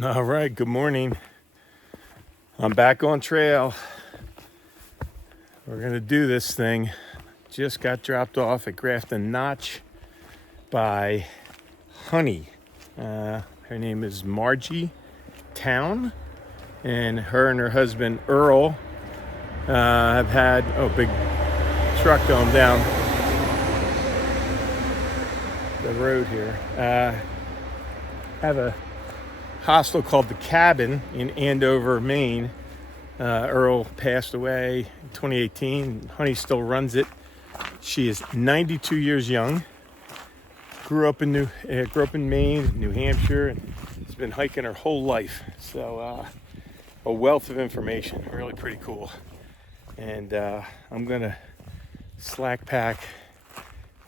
All right, good morning. I'm back on trail. We're gonna do this thing. Just got dropped off at Grafton Notch by Honey. Her name is Margie Town, and her husband Earl have had big truck going down the road here. Have a hostel called The Cabin in Andover, Maine. Earl passed away in 2018. Honey still runs it. She is 92 years young. Grew up in Maine, New Hampshire, and has been hiking her whole life. So a wealth of information, really pretty cool. And I'm gonna slack pack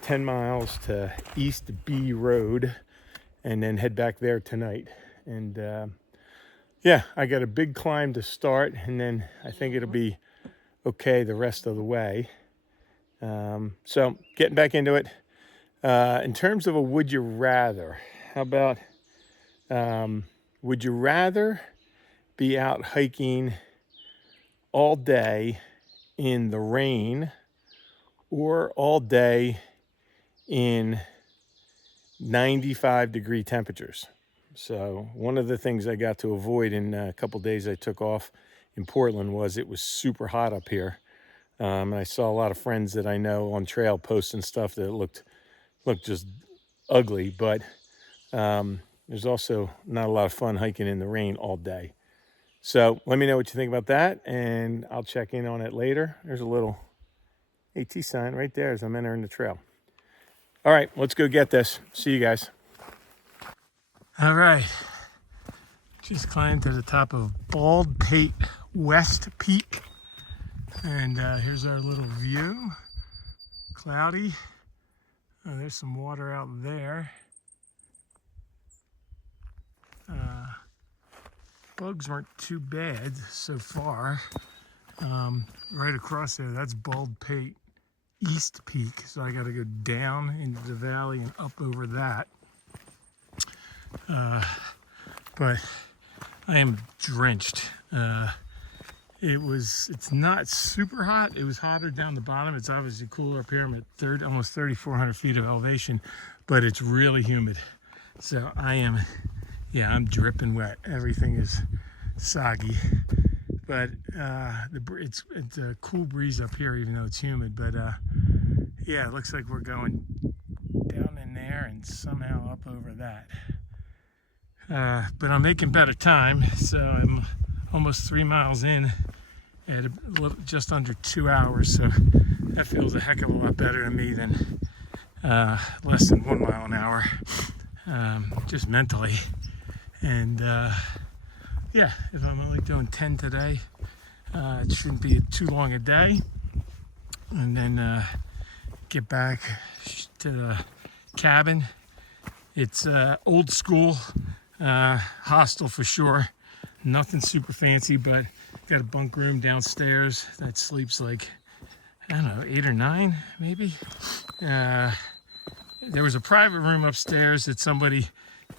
10 miles to East B Road and then head back there tonight. And yeah, I got a big climb to start, and then I think it'll be okay the rest of the way. So getting back into it. In terms of a would you rather, how about would you rather be out hiking all day in the rain or all day in 95-degree temperatures? So one of the things I got to avoid in a couple days I took off in Portland was it was super hot up here. And I saw a lot of friends that I know on trail posting stuff that looked just ugly, but there's also not a lot of fun hiking in the rain all day. So let me know what you think about that, and I'll check in on it later. There's a little AT sign right there as I'm entering the trail. All right, let's go get this. See you guys. All right, just climbed to the top of Baldpate West Peak, and here's our little view. Cloudy. Oh, there's some water out there. Bugs weren't too bad so far. Right across there, that's Baldpate East Peak, so I got to go down into the valley and up over that. But I am drenched. It's not super hot. It was hotter down the bottom. It's obviously cooler up here. I'm at almost 3,400 feet of elevation, but it's really humid. So I'm dripping wet. Everything is soggy, but it's a cool breeze up here, even though it's humid. But yeah, it looks like we're going down in there and somehow up over that. But I'm making better time, so I'm almost 3 miles in at just under 2 hours, so that feels a heck of a lot better to me than less than 1 mile an hour, just mentally. And yeah, if I'm only doing 10 today, it shouldn't be too long a day, and then get back to the cabin. It's old school hostel for sure. Nothing super fancy, but got a bunk room downstairs that sleeps like, I don't know, 8 or 9 maybe. There was a private room upstairs that somebody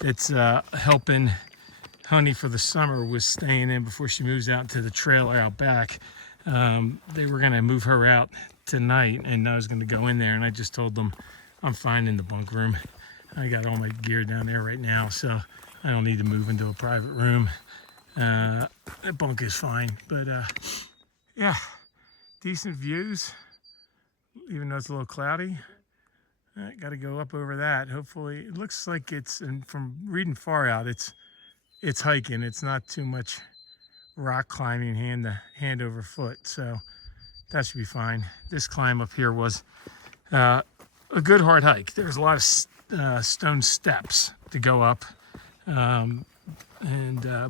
that's helping Honey for the summer was staying in before she moves out to the trailer out back. They were gonna move her out tonight, and I was gonna go in there, and I just told them I'm fine in the bunk room. I got all my gear down there right now, so I don't need to move into a private room. That bunk is fine, but yeah, decent views, even though it's a little cloudy. I got to go up over that. Hopefully, it looks like it's, and from reading far out, it's hiking. It's not too much rock climbing hand over foot, so that should be fine. This climb up here was a good hard hike. There's a lot of stone steps to go up.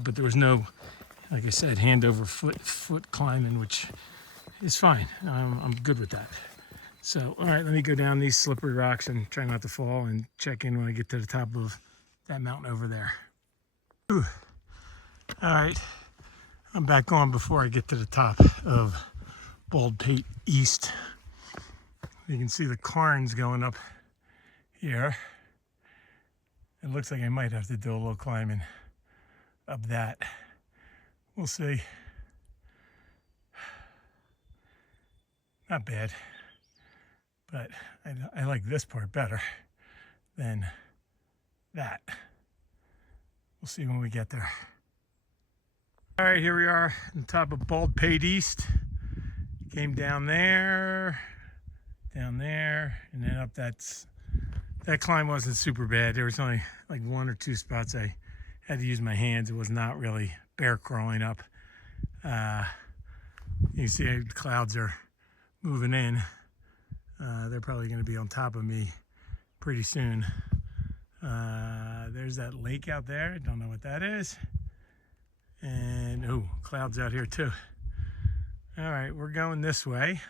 But there was no, like I said, hand over foot climbing, which is fine. I'm good with that. So, all right, let me go down these slippery rocks and try not to fall, and check in when I get to the top of that mountain over there. Whew. All right, I'm back on before I get to the top of Baldpate East. You can see the cairns going up here. It looks like I might have to do a little climbing of that. We'll see. Not bad, but I like this part better than that. We'll see when we get there. All right, here we are on top of Baldpate East. Came down there, and then up. That climb wasn't super bad. There was only like 1 or 2 spots I had to use my hands. It was not really bear crawling up. You see the clouds are moving in. They're probably going to be on top of me pretty soon. There's that lake out there. Don't know what that is. And oh, clouds out here too. All right, we're going this way,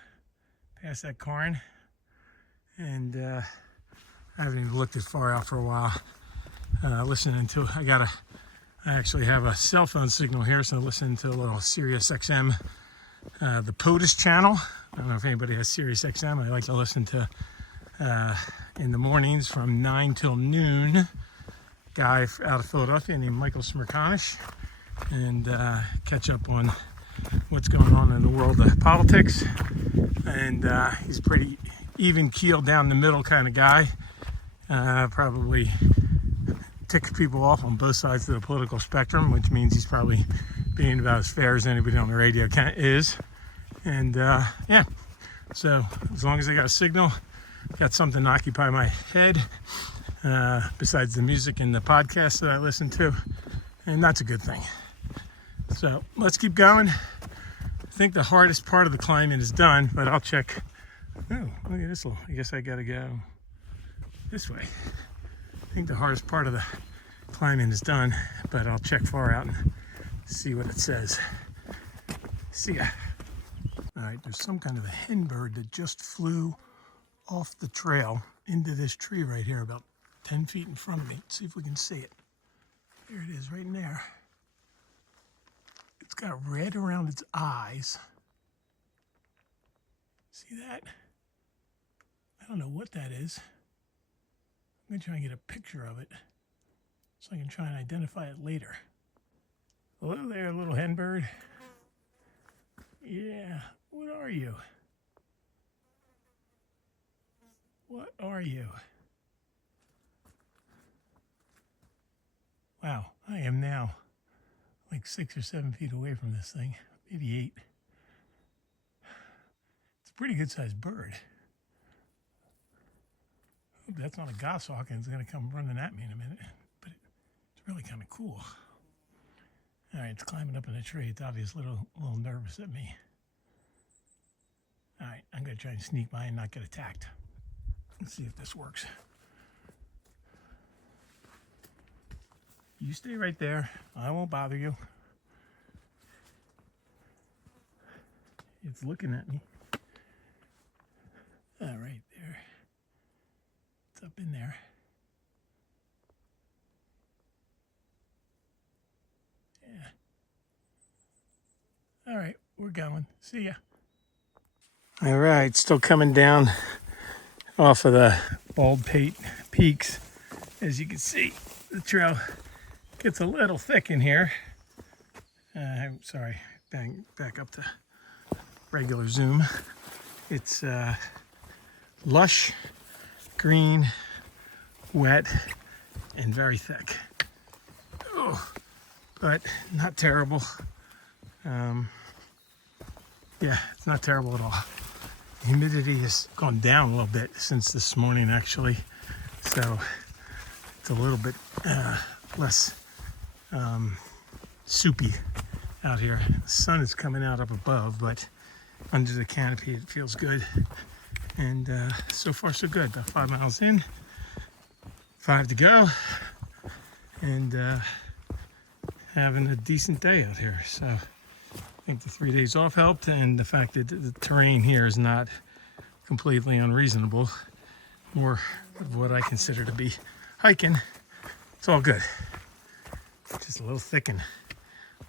past that cairn, and I haven't even looked as far out for a while. Listening to, I actually have a cell phone signal here, so listening to a little Sirius XM, the POTUS channel. I don't know if anybody has Sirius XM. I like to listen to in the mornings from 9 till noon. Guy out of Philadelphia named Michael Smirkanish, and catch up on what's going on in the world of politics. And he's pretty even keeled down the middle kind of guy. Probably ticks people off on both sides of the political spectrum, which means he's probably being about as fair as anybody on the radio is. And yeah, so as long as I got a signal, got something to occupy my head, besides the music and the podcast that I listen to, and that's a good thing. So let's keep going. I think the hardest part of the climbing is done, but I'll check. Oh, look at this little, I guess I gotta go this way. I think the hardest part of the climbing is done, but I'll check far out and see what it says. See ya. All right, there's some kind of a henbird that just flew off the trail into this tree right here, about 10 feet in front of me. Let's see if we can see it. There it is, right in there. It's got red around its eyes. See that? I don't know what that is. I'm gonna try and get a picture of it so I can try and identify it later. Hello there, little henbird. Yeah, what are you? What are you? Wow, I am now like 6 or 7 feet away from this thing, maybe 8. It's a pretty good sized bird. Hope that's not a goshawk and it's gonna come running at me in a minute, but it's really kind of cool. All right, it's climbing up in a tree. It's obviously a little nervous at me. All right, I'm gonna try and sneak by and not get attacked. Let's see if this works. You stay right there. I won't bother you. It's looking at me. All right, there. It's up in there. Yeah. All right, we're going. See ya. All right, still coming down off of the Baldpate peaks. As you can see, the trail gets a little thick in here. Sorry, back up to regular zoom. It's lush, green, wet, and very thick. Oh, but not terrible. Yeah, it's not terrible at all. Humidity has gone down a little bit since this morning, actually. So it's a little bit less soupy out here. The sun is coming out up above, but under the canopy it feels good. And so far so good. About 5 miles in, 5 to go, and having a decent day out here. So I think the 3 days off helped, and the fact that the terrain here is not completely unreasonable, more of what I consider to be hiking. It's all good. Just a little thick and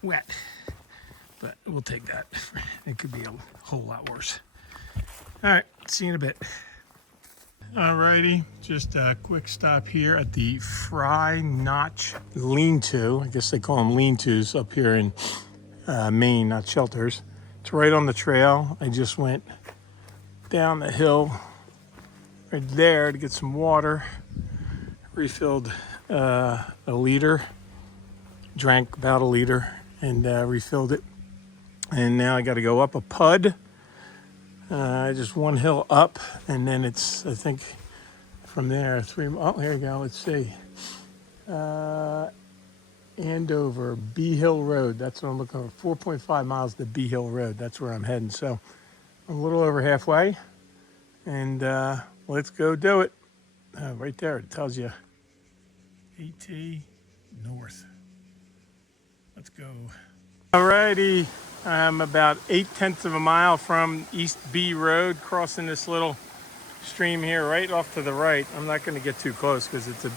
wet, but we'll take that. It could be a whole lot worse. All right, see you in a bit. Alrighty, just a quick stop here at the Fry Notch Lean-To. I guess they call them lean-tos up here in Maine, not shelters. It's right on the trail. I just went down the hill right there to get some water. Refilled a liter, drank about a liter, and refilled it. And now I got to go up a pud. Just one hill up, and then it's, I think, from there, oh, here you go, let's see. Andover, Bee Hill Road, that's what I'm looking for, 4.5 miles to Bee Hill Road, that's where I'm heading. So I'm a little over halfway, and let's go do it. Right there, it tells you AT North. Let's go. Alrighty. I'm about 8/10 of a mile from East B Road, crossing this little stream here right off to the right. I'm not going to get too close because it's a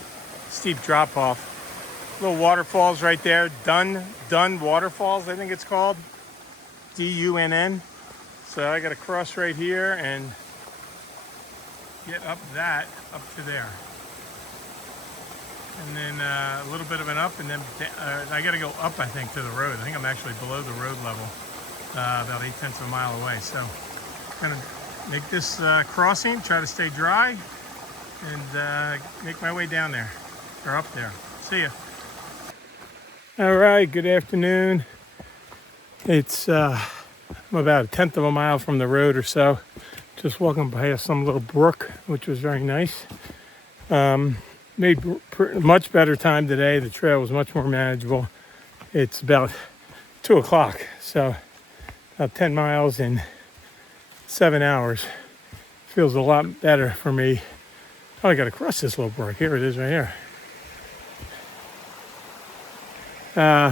steep drop off. Little waterfalls right there. Dunn Waterfalls, I think it's called. D-U-N-N. So I got to cross right here and get up to there. And then a little bit of an up, and then I got to go up, I think, to the road. I think I'm actually below the road level, about 8/10 of a mile away. So I'm going to make this crossing, try to stay dry, and make my way down there, or up there. See ya. All right, good afternoon. It's I'm about 1/10 of a mile from the road or so. Just walking by some little brook, which was very nice. Made much better time today. The trail was much more manageable. It's about 2 o'clock, so about 10 miles in 7 hours. Feels a lot better for me. Oh, I got to cross this little brook. Here it is right here.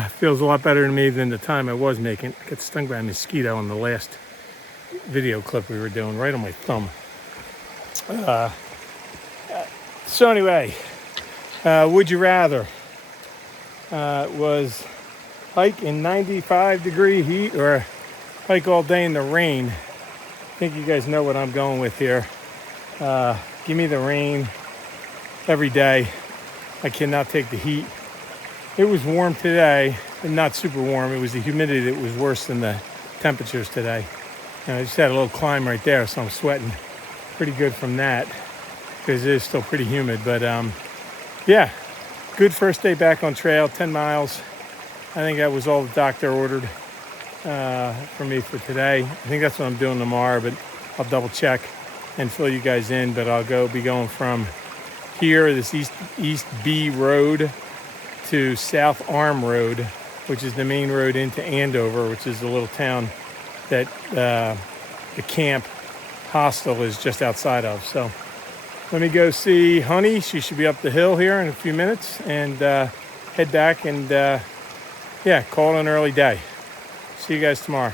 Feels a lot better to me than the time I was making. I got stung by a mosquito on the last video clip we were doing, right on my thumb. So anyway, would you rather? Was hike in 95-degree heat or hike all day in the rain? I think you guys know what I'm going with here. Give me the rain every day. I cannot take the heat. It was warm today, but not super warm. It was the humidity that was worse than the temperatures today. And I just had a little climb right there, so I'm sweating pretty good from that because it is still pretty humid. But yeah, good first day back on trail, 10 miles. I think that was all the doctor ordered for me for today. I think that's what I'm doing tomorrow, but I'll double check and fill you guys in. But I'll be going from here, this East B Road, to South Arm Road, which is the main road into Andover, which is the little town that the camp hostel is just outside of. So let me go see Honey. She should be up the hill here in a few minutes, and head back and yeah, call it an early day. See you guys tomorrow.